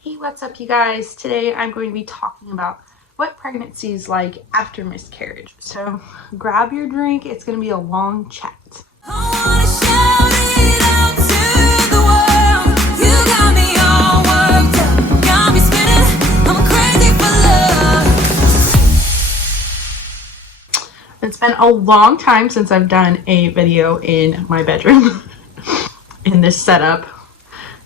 Hey, what's up, you guys? Today I'm going to be talking about what pregnancy is like after miscarriage. So grab your drink, it's going to be a long chat. It's been a long time since I've done a video in my bedroom in this setup.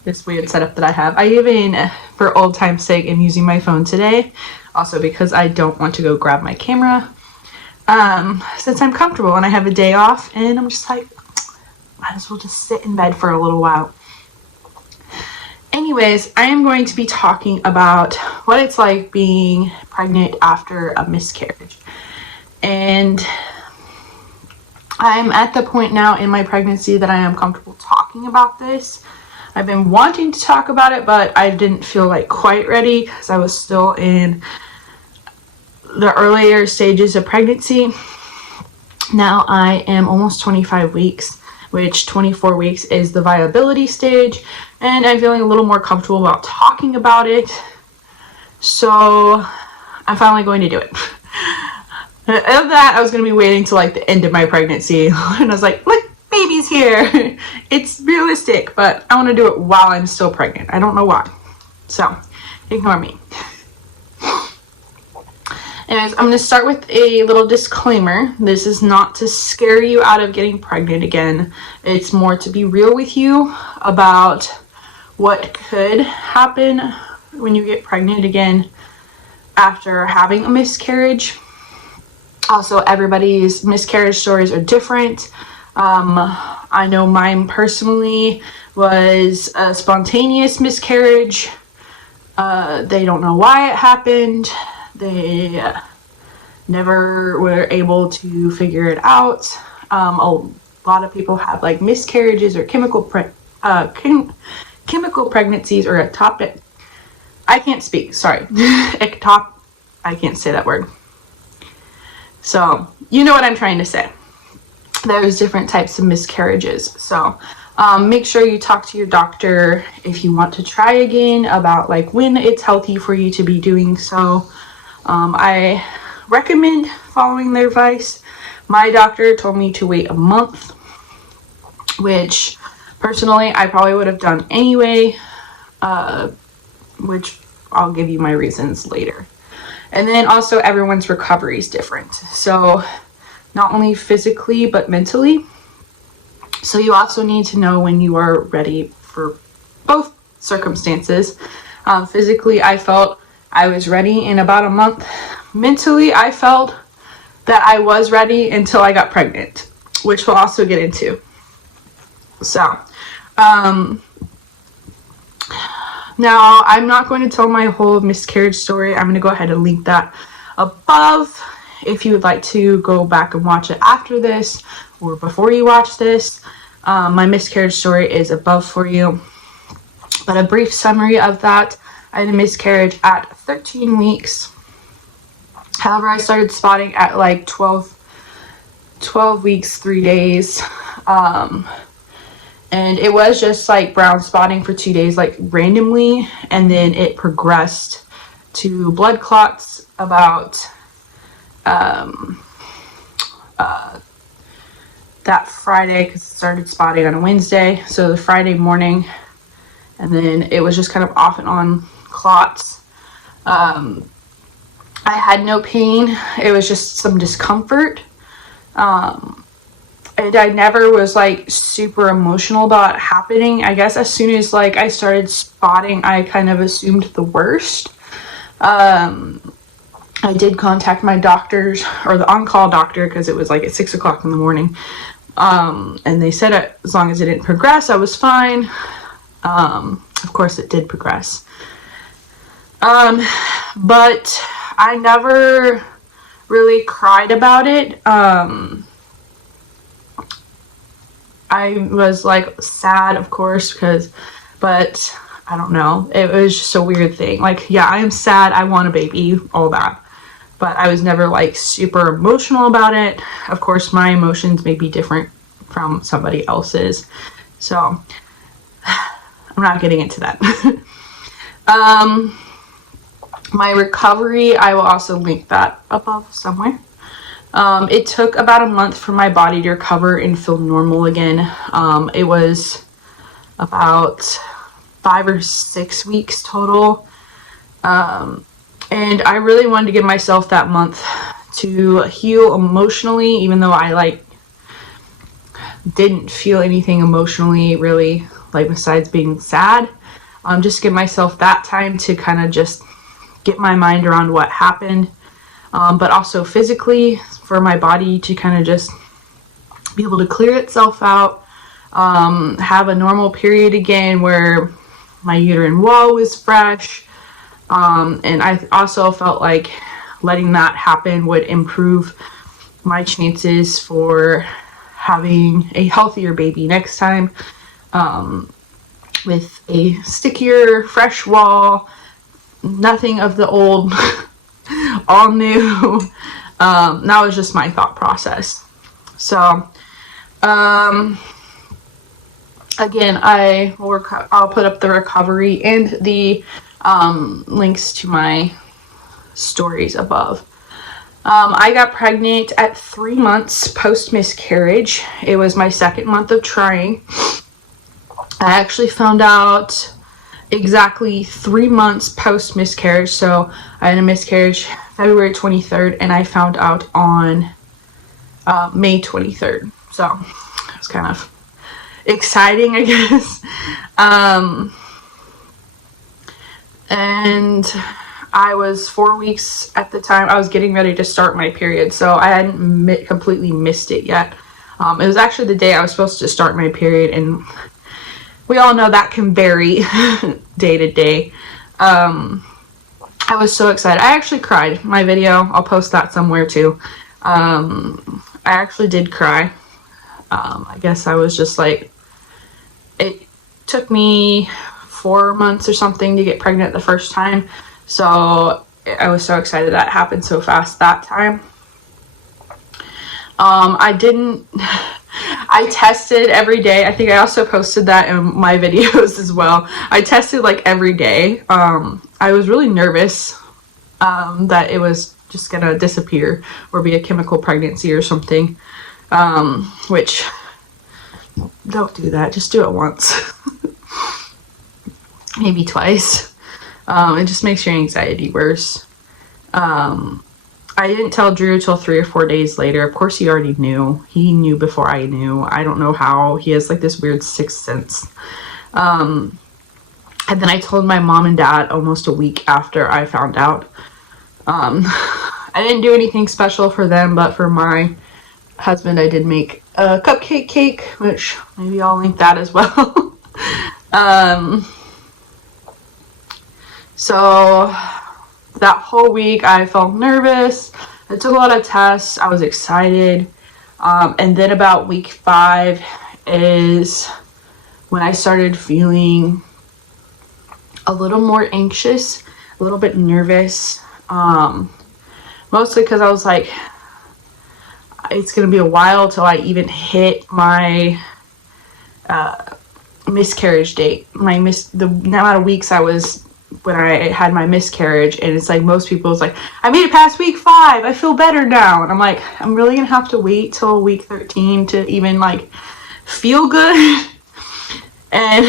This weird setup that I have. I even, for old time's sake, am using my phone today. Also because I don't want to go grab my camera. Since I'm comfortable and I have a day off and I'm just like, might as well just sit in bed for a little while. Anyways, I am going to be talking about what it's like being pregnant after a miscarriage. And I'm at the point now in my pregnancy that I am comfortable talking about this. I've been wanting to talk about it, but I didn't feel like quite ready because I was still in the earlier stages of pregnancy. Now I am almost 25 weeks, which 24 weeks is the viability stage, and I'm feeling a little more comfortable about talking about it. So I'm finally going to do it. Of that, I was going to be waiting till like the end of my pregnancy, and I was like, look, baby's here. It's realistic, but I want to do it while I'm still pregnant. I don't know why. So, ignore me. Anyways, I'm going to start with a little disclaimer. This is not to scare you out of getting pregnant again. It's more to be real with you about what could happen when you get pregnant again after having a miscarriage. Also, everybody's miscarriage stories are different. I know mine personally was a spontaneous miscarriage. They don't know why it happened. They never were able to figure it out. A lot of people have like miscarriages or chemical pregnancies or ectopic. I can't speak. Sorry, I can't say that word. So you know what I'm trying to say. There's different types of miscarriages. So make sure you talk to your doctor if you want to try again about like when it's healthy for you to be doing so. I recommend following their advice. My doctor told me to wait a month, which personally I probably would have done anyway, which I'll give you my reasons later. And then also everyone's recovery is different. So not only physically, but mentally. So you also need to know when you are ready for both circumstances. Physically, I felt I was ready in about a month. Mentally, I felt that I was ready until I got pregnant, which we'll also get into. So, now I'm not going to tell my whole miscarriage story. I'm going to go ahead and link that above if you would like to go back and watch it after this or before you watch this. My miscarriage story is above for you. But a brief summary of that: I had a miscarriage at 13 weeks. However, I started spotting at like 12 weeks, 3 days. And it was just like brown spotting for 2 days, like randomly. And then it progressed to blood clots about that Friday, because it started spotting on a Wednesday. So the Friday morning, and then it was just kind of off and on clots. I had no pain. It was just some discomfort. And I never was like super emotional about it happening. I guess as soon as like I started spotting, I kind of assumed the worst. I did contact my doctors, or the on-call doctor, because it was like at 6 o'clock in the morning. And they said as long as it didn't progress, I was fine. Of course it did progress. But I never really cried about it. I was like sad, of course, but I don't know. It was just a weird thing. Like, yeah, I am sad. I want a baby, all that. But I was never like super emotional about it. Of course, my emotions may be different from somebody else's. So I'm not getting into that. My recovery, I will also link that above somewhere. It took about a month for my body to recover and feel normal again. It was about 5 or 6 weeks total. And I really wanted to give myself that month to heal emotionally, even though I didn't feel anything emotionally really, besides being sad. Just give myself that time to kind of just get my mind around what happened. But also physically, for my body to kind of just be able to clear itself out, have a normal period again where my uterine wall was fresh. And I also felt like letting that happen would improve my chances for having a healthier baby next time, with a stickier, fresh wall, nothing of the old, all new. That was just my thought process. So, again, I'll put up the recovery and the links to my stories above. I got pregnant at 3 months post-miscarriage. It was my second month of trying. I actually found out exactly 3 months post-miscarriage. So I had a miscarriage February 23rd, and I found out on May 23rd. So it's kind of exciting, I guess. And I was 4 weeks at the time. I was getting ready to start my period, so I hadn't completely missed it yet. It was actually the day I was supposed to start my period, and we all know that can vary day to day. I was so excited. I actually cried. My video, I'll post that somewhere too. I actually did cry. I guess I was just like, it took me 4 months or something to get pregnant the first time. So I was so excited that happened so fast that time. I tested every day. I think I also posted that in my videos as well. I tested every day. I was really nervous that it was just gonna disappear or be a chemical pregnancy or something. Which, don't do that. Just do it once. Maybe twice. It just makes your anxiety worse. I didn't tell Drew till 3 or 4 days later. Of course, he already knew. He knew before I knew. I don't know how. He has this weird sixth sense. And then I told my mom and dad almost a week after I found out. I didn't do anything special for them, but for my husband, I did make a cupcake cake, which maybe I'll link that as well. So that whole week I felt nervous. I took a lot of tests. I was excited. And then about week 5 is when I started feeling a little more anxious, a little bit nervous. Mostly because I was like, it's going to be a while till I even hit my miscarriage date. The amount of weeks I was when I had my miscarriage, and it's most people's I made it past week 5, I feel better now, and I'm like, I'm really gonna have to wait till week 13 to even feel good. And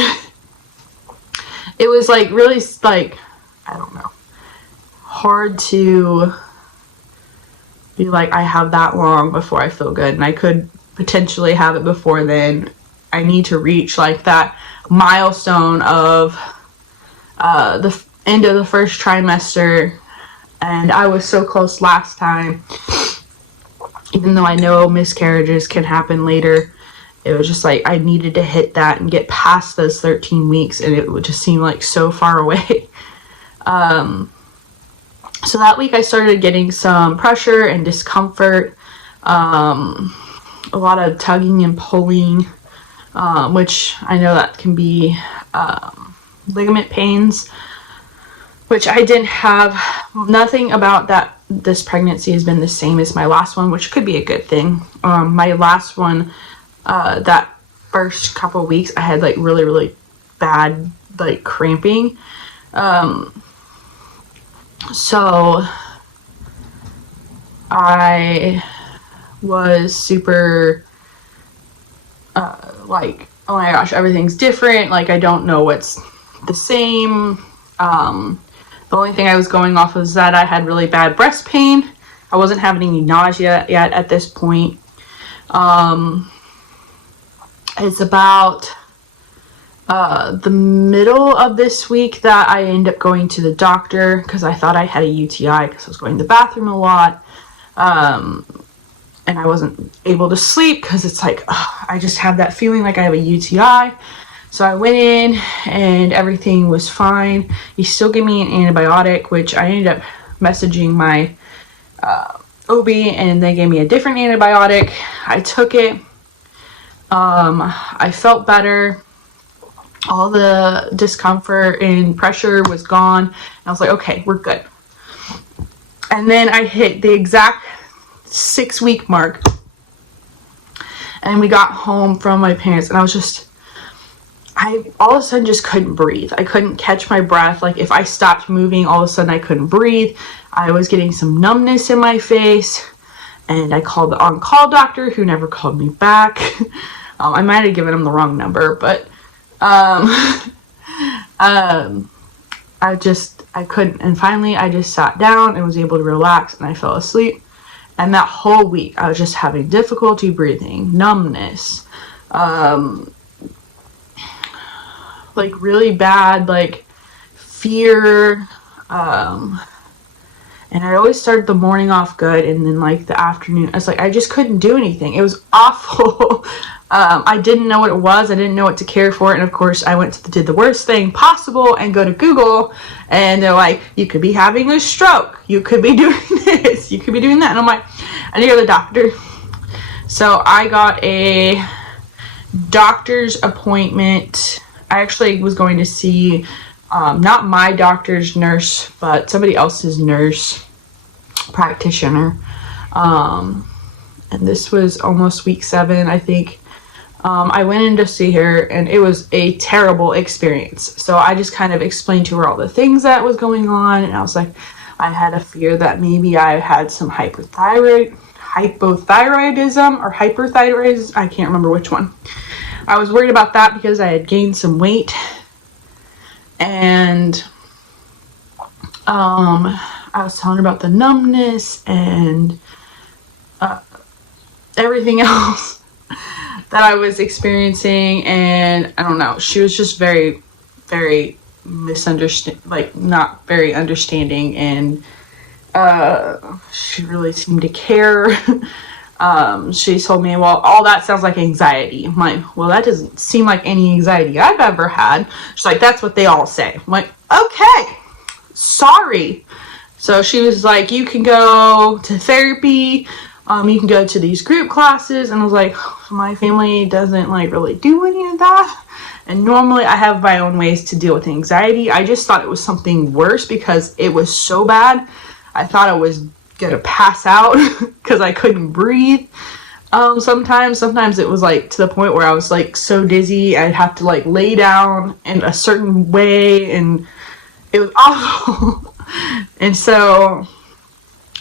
it was really I don't know, hard to be I have that long before I feel good, and I could potentially have it before then. I need to reach that milestone of the end of the first trimester, and I was so close last time. Even though I know miscarriages can happen later, it was just I needed to hit that and get past those 13 weeks, and it would just seem so far away. So that week I started getting some pressure and discomfort, a lot of tugging and pulling, which I know that can be ligament pains, which I didn't have. Nothing about that this pregnancy has been the same as my last one, which could be a good thing. My last one, that first couple weeks I had really bad cramping, So I was super like, oh my gosh, everything's different. Like, I don't know what's the same. The only thing I was going off was that I had really bad breast pain. I wasn't having any nausea yet at this point. It's about the middle of this week that I end up going to the doctor because I thought I had a UTI because I was going to the bathroom a lot. And I wasn't able to sleep because it's like, I just have that feeling like I have a UTI. So I went in and everything was fine. He still gave me an antibiotic, which I ended up messaging my OB, and they gave me a different antibiotic. I took it. I felt better. All the discomfort and pressure was gone. And I was like, okay, we're good. And then I hit the exact 6-week mark. And we got home from my parents, and I was just, I all of a sudden just couldn't breathe. I couldn't catch my breath. Like, if I stopped moving, all of a sudden I couldn't breathe. I was getting some numbness in my face, and I called the on-call doctor, who never called me back. I might have given him the wrong number, but I couldn't. And finally I just sat down and was able to relax, and I fell asleep. And that whole week I was just having difficulty breathing, numbness, like really bad, like fear. And I always started the morning off good, and then like the afternoon, I was like, I just couldn't do anything. It was awful. I didn't know what it was. I didn't know what to care for. And of course I did the worst thing possible and go to Google, and they're like, you could be having a stroke. You could be doing this. You could be doing that. And I'm like, I need to go to the doctor. So I got a doctor's appointment. I actually was going to see, not my doctor's nurse, but somebody else's nurse practitioner. And this was almost week 7, I think. I went in to see her, and it was a terrible experience. So I just kind of explained to her all the things that was going on, and I was like, I had a fear that maybe I had some hypothyroidism or hyperthyroidism. I can't remember which one. I was worried about that because I had gained some weight, and I was telling her about the numbness and everything else that I was experiencing. And I don't know, she was just very, very not very understanding, and she really seemed to care. She told me, well, all that sounds like anxiety. I'm like, well, that doesn't seem like any anxiety I've ever had. She's like, that's what they all say. I'm like, okay, sorry. So she was like, you can go to therapy. You can go to these group classes. And I was like, my family doesn't like really do any of that. And normally I have my own ways to deal with anxiety. I just thought it was something worse because it was so bad. I thought I was gonna pass out because I couldn't breathe. Sometimes it was like to the point where I was like so dizzy I'd have to like lay down in a certain way, and it was awful. And so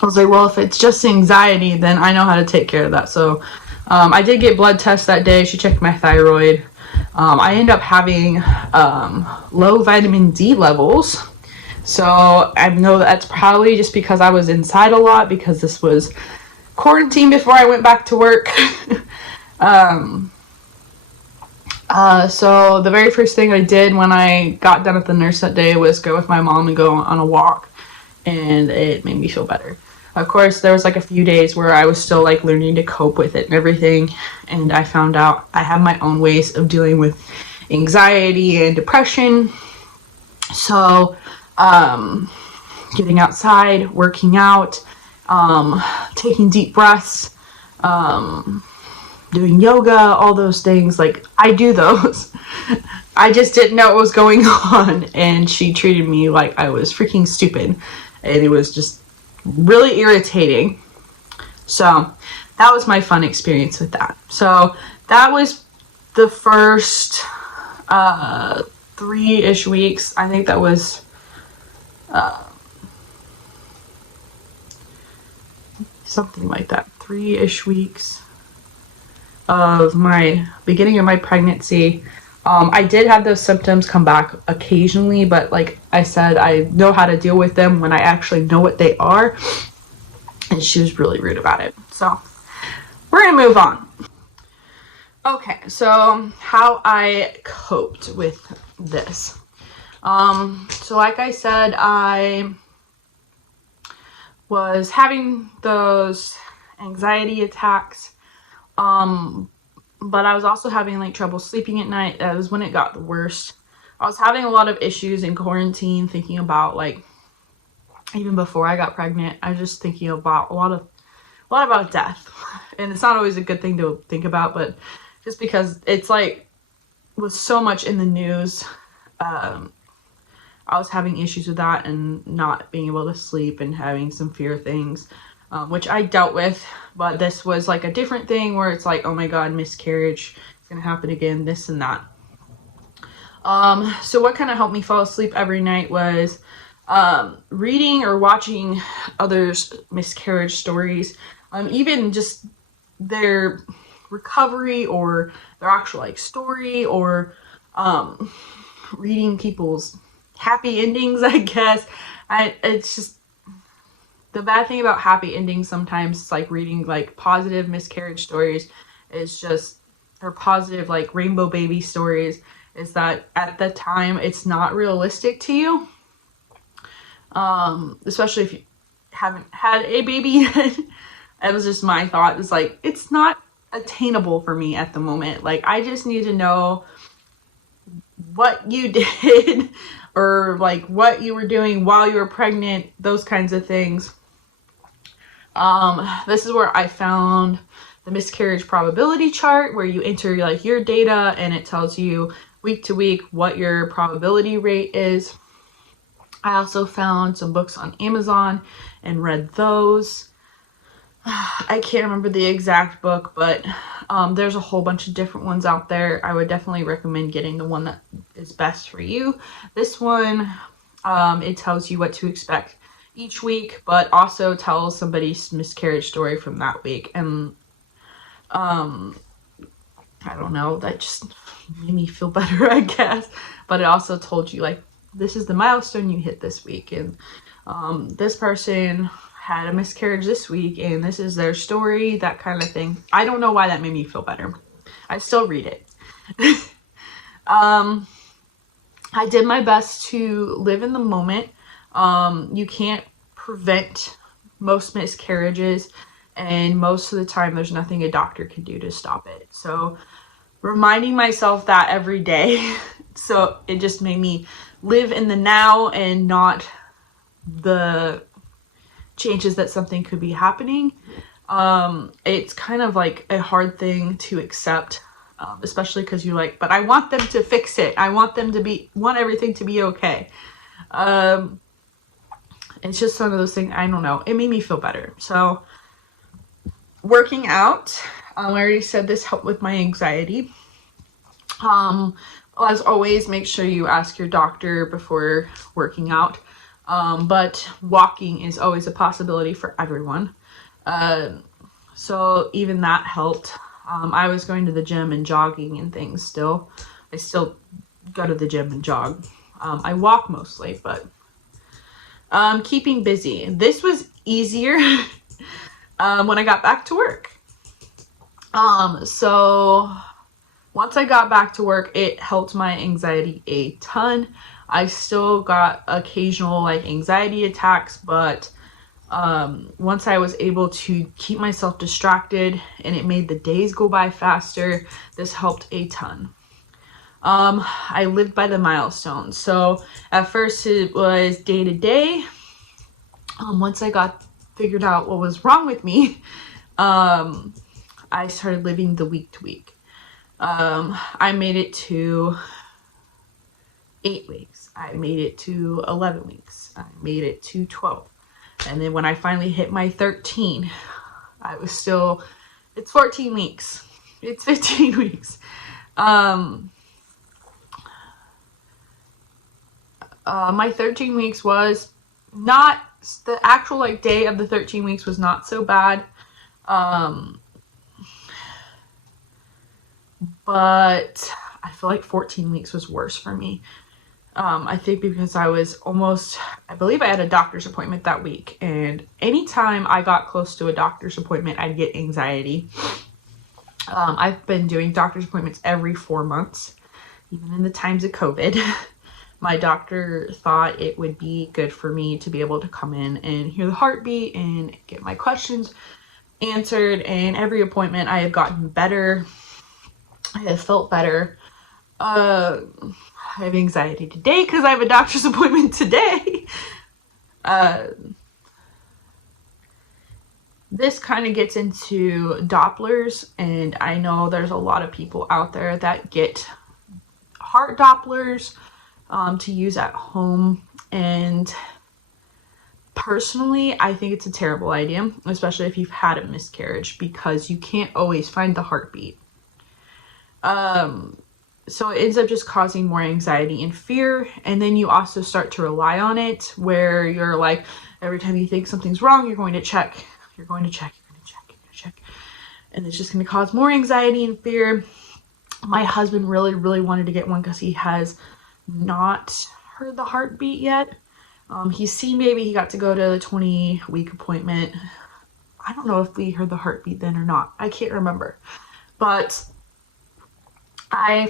I was like, well, if it's just anxiety, then I know how to take care of that. So I did get blood tests that day. She checked my thyroid. I ended up having low vitamin D levels. So I know that's probably just because I was inside a lot, because this was quarantine before I went back to work. So the very first thing I did when I got done at the nurse that day was go with my mom and go on a walk, and it made me feel better. Of course, there was like a few days where I was still like learning to cope with it and everything, and I found out I have my own ways of dealing with anxiety and depression. So getting outside, working out, taking deep breaths, doing yoga, all those things, like I do those. I just didn't know what was going on, and she treated me like I was freaking stupid, and it was just really irritating. So that was my fun experience with that. So that was the first 3-ish weeks. I think that was something like that, 3-ish weeks of my beginning of my pregnancy. I did have those symptoms come back occasionally, but like I said, I know how to deal with them when I actually know what they are. And she was really rude about it. So we're gonna move on. Okay, so how I coped with this. So like I said, I was having those anxiety attacks, but I was also having like trouble sleeping at night. That was when it got the worst. I was having a lot of issues in quarantine, thinking about like, even before I got pregnant, I was just thinking about a lot about death. And it's not always a good thing to think about, but just because it's like, with so much in the news, I was having issues with that and not being able to sleep and having some fear things, which I dealt with. But this was like a different thing where it's like, oh my God, miscarriage, it's gonna happen again, this and that. So what kind of helped me fall asleep every night was reading or watching others' miscarriage stories, even just their recovery or their actual like story, or reading people's happy endings, I guess. It's just the bad thing about happy endings sometimes, like reading like positive miscarriage stories, is just, or positive like rainbow baby stories, is that at the time it's not realistic to you, especially if you haven't had a baby yet. It was just my thought. It's like, it's not attainable for me at the moment. Like, I just need to know what you did or like what you were doing while you were pregnant, those kinds of things. This is where I found the miscarriage probability chart, where you enter like your data and it tells you week to week what your probability rate is. I also found some books on Amazon and read those. I can't remember the exact book, but there's a whole bunch of different ones out there. I would definitely recommend getting the one that is best for you. This one, it tells you what to expect each week, but also tells somebody's miscarriage story from that week. And I don't know, that just made me feel better, I guess. But it also told you like, this is the milestone you hit this week, and this person had a miscarriage this week and this is their story, that kind of thing. I don't know why that made me feel better. I still read it. I did my best to live in the moment. You can't prevent most miscarriages, and most of the time there's nothing a doctor can do to stop it. So reminding myself that every day, so it just made me live in the now and not the chances that something could be happening. It's kind of like a hard thing to accept, especially because you're like, but I want them to fix it. I want everything to be okay. It's just one of those things, I don't know. It made me feel better. So working out, I already said this helped with my anxiety. As always, make sure you ask your doctor before working out. But walking is always a possibility for everyone. So even that helped. I was going to the gym and jogging and things still. I still go to the gym and jog. I walk mostly, but keeping busy. This was easier when I got back to work. So once I got back to work, it helped my anxiety a ton. I still got occasional like anxiety attacks, but once I was able to keep myself distracted and it made the days go by faster, this helped a ton. I lived by the milestones. So at first it was day to day. Once I got figured out what was wrong with me, I started living the week to week. I made it to 8 weeks. I made it to 11 weeks. I made it to 12. And then when I finally hit my 13, I was still, it's 14 weeks. It's 15 weeks. My 13 weeks was not the actual like day of the 13 weeks was not so bad. But I feel like 14 weeks was worse for me. I think because I believe I had a doctor's appointment that week, and anytime I got close to a doctor's appointment, I'd get anxiety. I've been doing doctor's appointments every 4 months, even in the times of COVID. My doctor thought it would be good for me to be able to come in and hear the heartbeat and get my questions answered, and every appointment I have gotten better. I have felt better. I have anxiety today because I have a doctor's appointment today. This kind of gets into Dopplers, and I know there's a lot of people out there that get heart Dopplers to use at home, and personally I think it's a terrible idea, especially if you've had a miscarriage, because you can't always find the heartbeat. So it ends up just causing more anxiety and fear, and then you also start to rely on it, where you're like, every time you think something's wrong, you're going to check, and it's just going to cause more anxiety and fear. My husband really wanted to get one because he has not heard the heartbeat yet. He's seen baby. He got to go to the 20-week appointment. I don't know if we heard the heartbeat then or not. I can't remember. But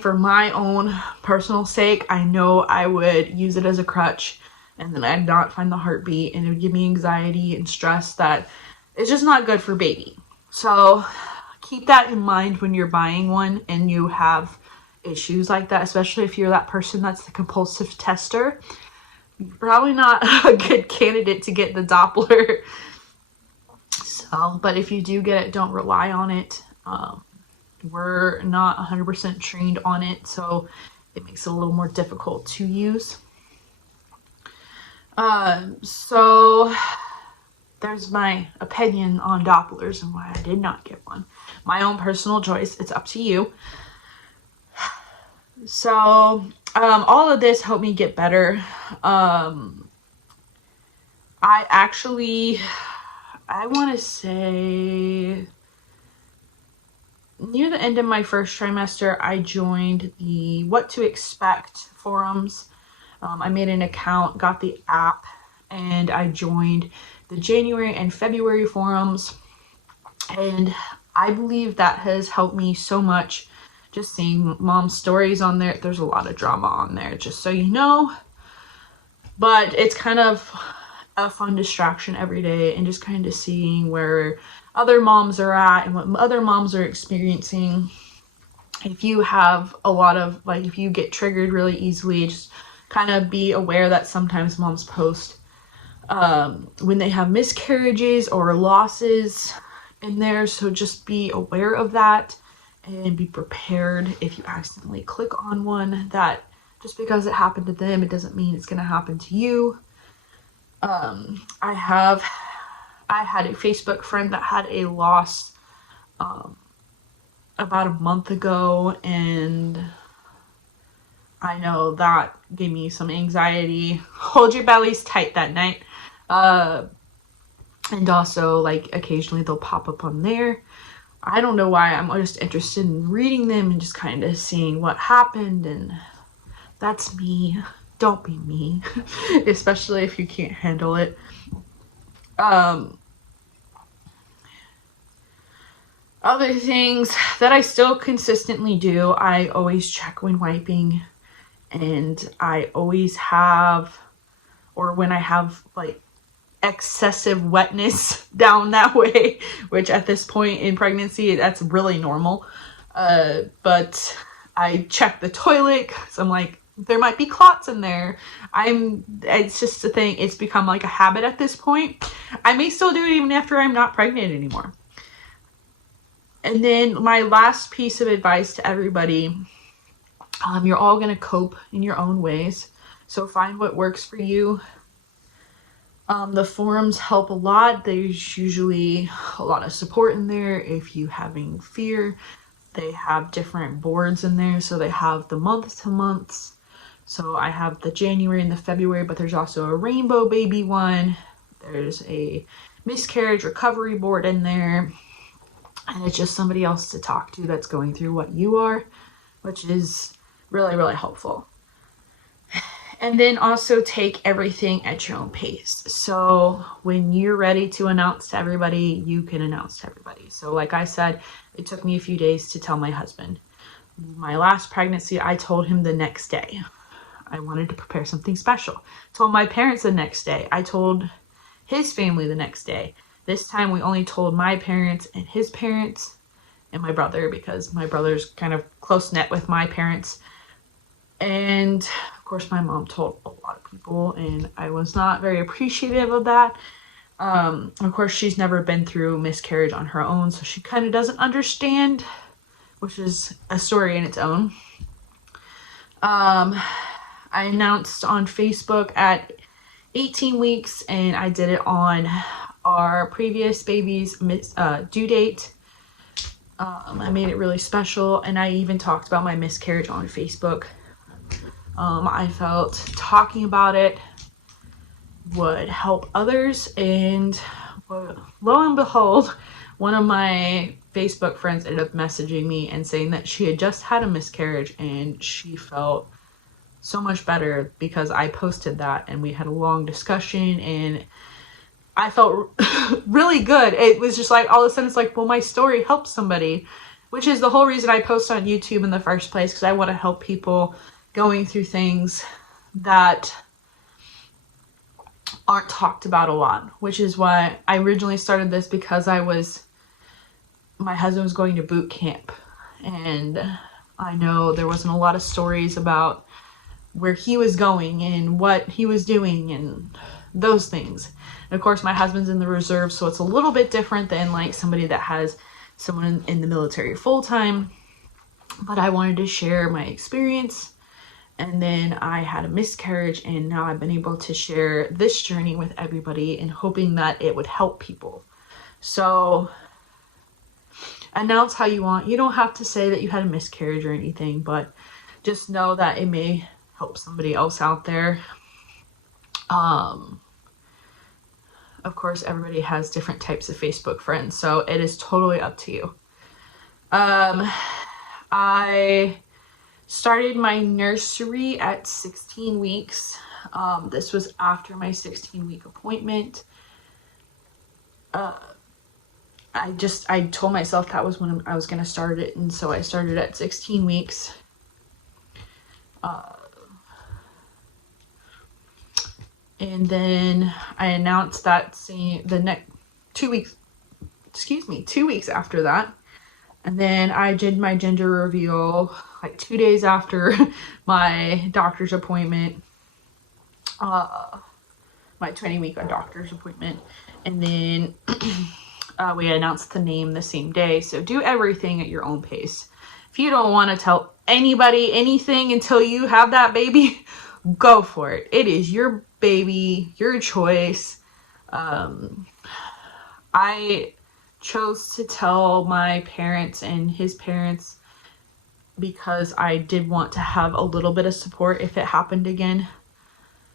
for my own personal sake, I know I would use it as a crutch, and then I'd not find the heartbeat, and it would give me anxiety and stress that it's just not good for baby. So keep that in mind when you're buying one and you have issues like that, especially if you're that person that's the compulsive tester. You're probably not a good candidate to get the Doppler. So, but if you do get it, don't rely on it. We're not 100% trained on it, so it makes it a little more difficult to use. So there's my opinion on Dopplers and why I did not get one. My own personal choice. It's up to you. So, all of this helped me get better. I want to say near the end of my first trimester, I joined the What to Expect forums. I made an account, got the app, and I joined the January and February forums. And I believe that has helped me so much. Just seeing mom's stories on there. There's a lot of drama on there, just so you know. But it's kind of a fun distraction every day, and just kind of seeing where other moms are at and what other moms are experiencing. If you have a lot of, like, if you get triggered really easily, just kind of be aware that sometimes moms post when they have miscarriages or losses in there. So just be aware of that and be prepared if you accidentally click on one, that just because it happened to them, it doesn't mean it's going to happen to you. I had a Facebook friend that had a loss about a month ago, and I know that gave me some anxiety. Hold your bellies tight that night. And also, like, occasionally they'll pop up on there. I don't know why. I'm just interested in reading them and just kind of seeing what happened, and that's me. Don't be me, especially if you can't handle it. Other things that I still consistently do, I always check when wiping, and I always have, or when I have like excessive wetness down that way, which at this point in pregnancy, that's really normal. But I check the toilet because I'm like, there might be clots in there. It's just a thing. It's become like a habit at this point. I may still do it even after I'm not pregnant anymore. And then my last piece of advice to everybody, you're all going to cope in your own ways. So find what works for you. The forums help a lot. There's usually a lot of support in there. If you're having fear, they have different boards in there. So they have the month to months So I have the January and the February, but there's also a rainbow baby one. There's a miscarriage recovery board in there. And it's just somebody else to talk to that's going through what you are, which is really, really helpful. And then also take everything at your own pace. So when you're ready to announce to everybody, you can announce to everybody. So like I said, it took me a few days to tell my husband. My last pregnancy, I told him the next day. I wanted to prepare something special. Told my parents the next day. I told his family the next day. This time we only told my parents and his parents and my brother, because my brother's kind of close-knit with my parents. And of course my mom told a lot of people, and I was not very appreciative of that. Of course she's never been through miscarriage on her own, so she kind of doesn't understand, which is a story in its own. I announced on Facebook at 18 weeks, and I did it on our previous baby's due date. I made it really special, and I even talked about my miscarriage on Facebook. I felt talking about it would help others, and lo and behold, one of my Facebook friends ended up messaging me and saying that she had just had a miscarriage and she felt so much better because I posted that, and we had a long discussion, and I felt really good. It was just like, all of a sudden it's like, well, my story helped somebody, which is the whole reason I post on YouTube in the first place, because I want to help people going through things that aren't talked about a lot, which is why I originally started this, because my husband was going to boot camp, and I know there wasn't a lot of stories about where he was going and what he was doing and those things. And of course my husband's in the reserve, so it's a little bit different than like somebody that has someone in the military full-time. But I wanted to share my experience. And then I had a miscarriage, and now I've been able to share this journey with everybody and hoping that it would help people. So announce how you want. You don't have to say that you had a miscarriage or anything, but just know that it may help somebody else out there. Of course, everybody has different types of Facebook friends, so it is totally up to you. I started my nursery at 16 weeks. This was after my 16-week appointment. I told myself that was when I was going to start it, and so I started at 16 weeks. And then I announced that 2 weeks after that. And then I did my gender reveal like 2 days after my doctor's appointment, my 20-week doctor's appointment. And then we announced the name the same day. So do everything at your own pace. If you don't want to tell anybody anything until you have that baby, go for it. It is your baby, your choice. I chose to tell my parents and his parents because I did want to have a little bit of support if it happened again.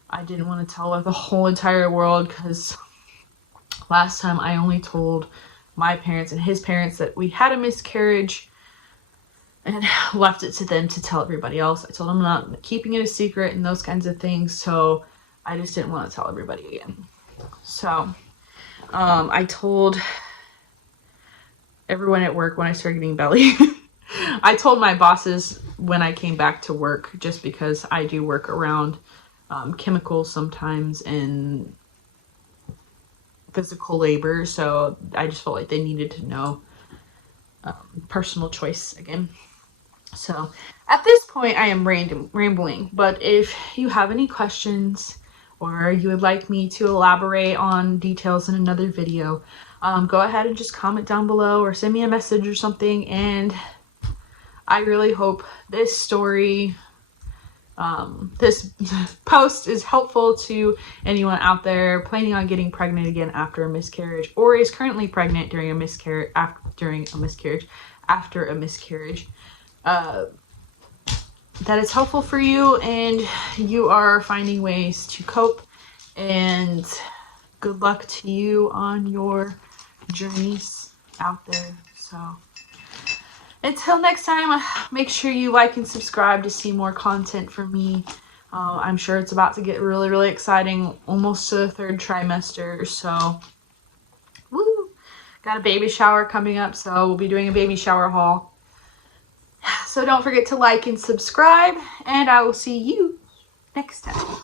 I didn't want to tell the whole entire world, because last time I only told my parents and his parents that we had a miscarriage and left it to them to tell everybody else. I told them I'm not keeping it a secret and those kinds of things, so I just didn't want to tell everybody again. So I told everyone at work when I started getting belly. I told my bosses when I came back to work, just because I do work around chemicals sometimes and physical labor, so I just felt like they needed to know. Personal choice again. So at this point I am rambling, but if you have any questions or you would like me to elaborate on details in another video, go ahead and just comment down below or send me a message or something. And I really hope this story, this post is helpful to anyone out there planning on getting pregnant again after a miscarriage, or is currently pregnant during a miscarriage, after a miscarriage. that it's helpful for you and you are finding ways to cope. And good luck to you on your journeys out there. So until next time, make sure you like and subscribe to see more content from me. I'm sure it's about to get really, really exciting, almost to the 3rd trimester. So, woo! Got a baby shower coming up, so we'll be doing a baby shower haul. So don't forget to like and subscribe, and I will see you next time.